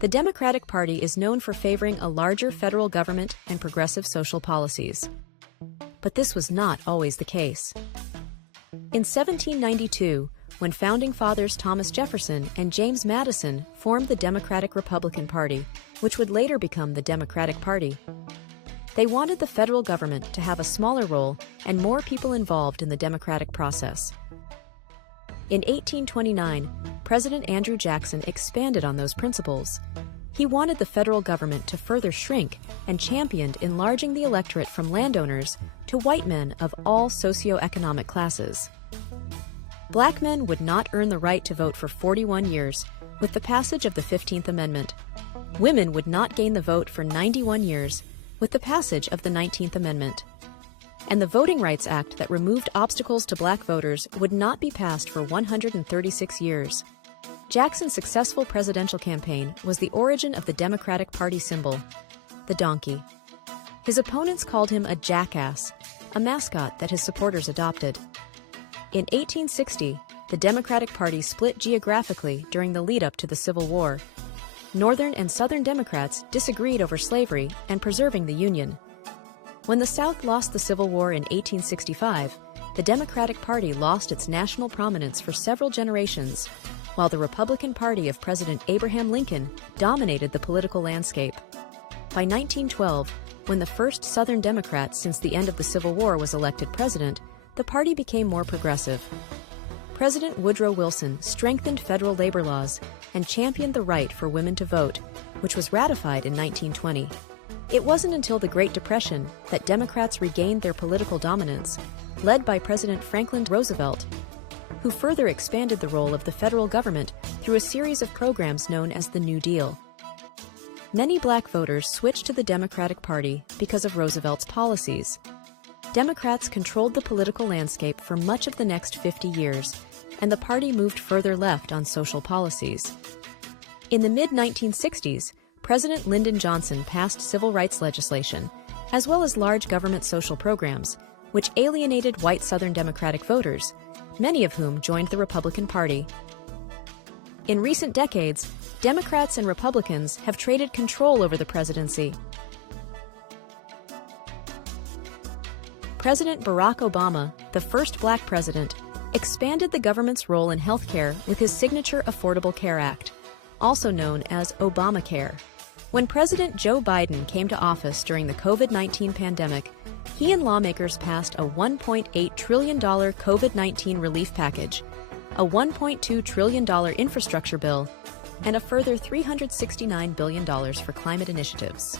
The Democratic Party is known for favoring a larger federal government and progressive social policies. But this was not always the case. In 1792, when Founding Fathers Thomas Jefferson and James Madison formed the Democratic-Republican Party, which would later become the Democratic Party, they wanted the federal government to have a smaller role and more people involved in the democratic process. In 1829, President Andrew Jackson expanded on those principles. He wanted the federal government to further shrink and championed enlarging the electorate from landowners to white men of all socioeconomic classes. Black men would not earn the right to vote for 41 years with the passage of the 15th Amendment. Women would not gain the vote for 91 years with the passage of the 19th Amendment. And the Voting Rights Act that removed obstacles to black voters would not be passed for 136 years. Jackson's successful presidential campaign was the origin of the Democratic Party symbol, the donkey. His opponents called him a jackass, a mascot that his supporters adopted. In 1860, the Democratic Party split geographically during the lead-up to the Civil War. Northern and Southern Democrats disagreed over slavery and preserving the Union. When the South lost the Civil War in 1865, the Democratic Party lost its national prominence for several generations, while the Republican Party of President Abraham Lincoln dominated the political landscape. By 1912, when the first Southern Democrat since the end of the Civil War was elected president, the party became more progressive. President Woodrow Wilson strengthened federal labor laws and championed the right for women to vote, which was ratified in 1920. It wasn't until the Great Depression that Democrats regained their political dominance, led by President Franklin Roosevelt, who further expanded the role of the federal government through a series of programs known as the New Deal. Many black voters switched to the Democratic Party because of Roosevelt's policies. Democrats controlled the political landscape for much of the next 50 years, and the party moved further left on social policies. In the mid-1960s, President Lyndon Johnson passed civil rights legislation, as well as large government social programs, which alienated white Southern Democratic voters, many of whom joined the Republican Party. In recent decades, Democrats and Republicans have traded control over the presidency. President Barack Obama, the first black president, expanded the government's role in healthcare with his signature Affordable Care Act, also known as Obamacare. When President Joe Biden came to office during the COVID-19 pandemic, he and lawmakers passed a $1.8 trillion COVID-19 relief package, a $1.2 trillion infrastructure bill, and a further $369 billion for climate initiatives.